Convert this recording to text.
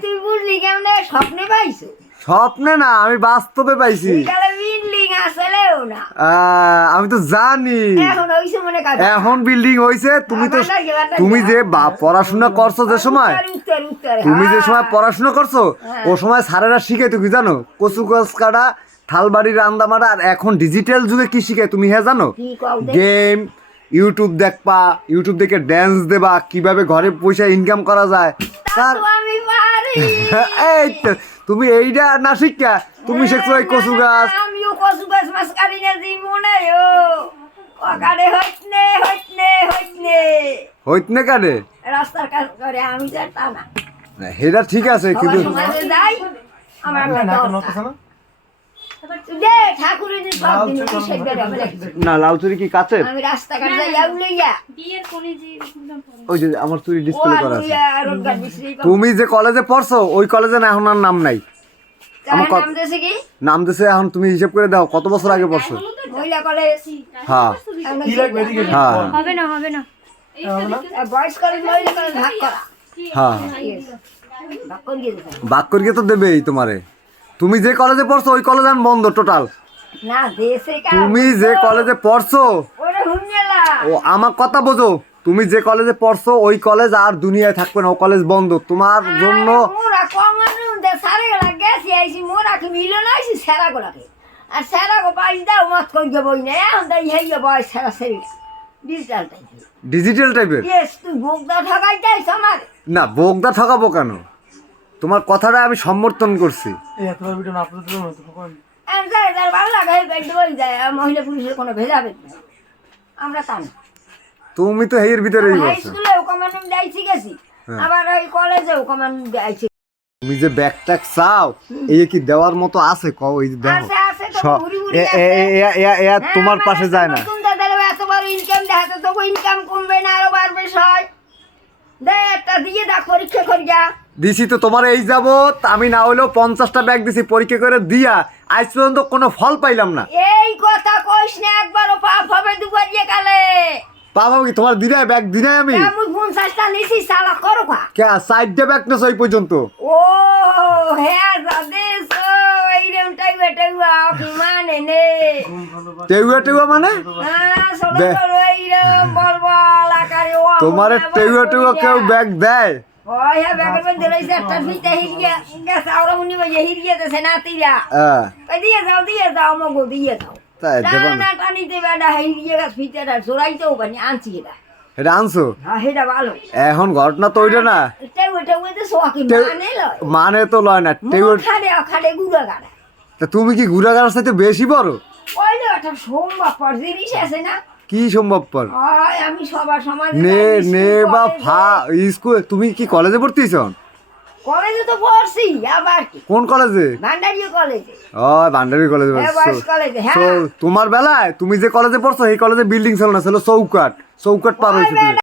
তুই বুঝলি কেমনে? স্বপ্নে পাইছো? স্বপ্নে না আমি বাস্তবে পাইছি। আমি তো জানি। এখন বিল্ডিং হয়েছে তুমি তো তুমি যে বা- পড়াশোনা করছ যে সময় তুমি যে হ্যাঁ। সময় পড়াশোনা করছ হ্যাঁ। ও সময় স্যারেরা শিখে তো কি জানো? কচু গাছ কাটা থালবাড়ি রান্দা মারা আর এখন ডিজিটাল যুগে কি শিখায় তুমি হ্যাঁ জানো? গেম ইউটিউব দেখবা ইউটিউব দেখে ড্যান্স দেবা কীভাবে ঘরে পয়সা ইনকাম করা যায়। তার এই তো তুমি এইটা না শিক্ষা? তুমি শিখছো এই কচু গাছ। আমিও কচু গাছ মাছ কাটি না দিই মনে ও। ওখানে হইতনে হইতনে হইতনে। হইত না কারে? রাস্তার কাজ করে আমি তো তা না সেটা ঠিক আছে কিন্তু আমার না লাল চুরি কি কাছে আমি রাস্তাঘাট যাই লইয়া বিয়ের কোণে যে ওই যে আমার চুরি ডিসপ্লে করা আছে। তুমি যে কলেজে পড়ছো ওই কলেজে না এখন আর নাম নাই? আমার নাম দেশে দিছে এখন তুমি হিসাব করে দাও কত বছর আগে পড়ছো? মহিলা কলেজ হ্যাঁ। হ্যাঁ। হবে না হবে না। বয়স কলেজ মহিলা কলেজ ভাগ করা। হ্যাঁ। ভাগ বাক করিয়ে তো দেবেই তোমারে। তুমি যে কলেজে পড়ছো ওই কলেজ এখন বন্ধ টোটাল তুমি যে কলেজে পড়ছো ও আমার কথা বোঝো তুমি যে কলেজে পড়ছো ওই কলেজ আর দুনিয়ায় থাকবে না ও কলেজ বন্ধ। তোমার জন্য আর গো পাইস দাও মত কই না এখন তাই ডিজিটাল টাইপ ডিজিটাল টাইপের ইয়েস তুই ভোগদা ঠকাই যাইছ আমার। না বোগদা ঠকাবো কেন? তোমার কথাটা আমি সমর্থন করছি। তুমি তো হের ভিতরেই হ্যাঁ। তুমি যে ব্যাগ ট্যাগ চাও এই কি দেওয়ার মতো আছে? কও এই দেখো। তোমার পাশে যায় না। ইনকাম দেখাতে তো ইনকাম কমবে না আরও বাড়বে সয় দে একটা দিয়ে দা পরীক্ষা করি যা দিছি তো তোমার এই যাবত আমি না হলেও পঞ্চাশটা ব্যাগ দিছি পরীক্ষা করে দিয়া আজ পর্যন্ত কোনো ফল পাইলাম না। এই কথা কইস না একবারও পাপ হবে দুবারিয়ে কালে পাবো কি? তোমার দিনাই ব্যাগ দিনাই আমি? আমি পঞ্চাশটা নিছি সালা করো খা। কে সাইডে ব্যাগ নেছো এই পর্যন্ত? ও হ্যাঁ দাদেশ ও এইরকম টাইবা টাইবা মানে নে। টেউয়া টেউয়া মানে? হ্যাঁ তোমার টেউয়া টেউয়া কেউ ব্যাগ দেয়? ওই হ্যাঁ ব্যাগের মধ্যে একটা ফিতে হিরিয়ে গেছে আর উনি বলে হিরিয়ে দেছে নাতিরা হ্যাঁ। দিয়ে যাও দিয়ে যাও মগো দিয়ে যাও। তাই দেবো না। না টানিতে বেড়া হিরিয়ে গেছে ফিতেটা জোড়াইতেও পানি আনছি এটা। এটা আনছো? হ্যাঁ সেটা ভালো। এখন ঘটনা তো ওইটা না। মানে মানে তো লয় না। তুমি কি ঘুরাঘাড়ার সাথে বেশি বড় সোমবার জিনিস আছে না? কি সম্ভবপর? আমি সবার সমাজে নে নে বা ফা স্কুল তুমি কি কলেজে পড়তেছ কলেজে তো পড়ছি আবার কোন কলেজে ভান্ডারিও কলেজে ও ভান্ডারি কলেজে কলেজে, হ্যাঁ। তোমার বেলায় তুমি যে কলেজে পড়ছো সেই কলেজে বিল্ডিং ছিল না ছিল চৌকাট চৌকাট পার হয়েছে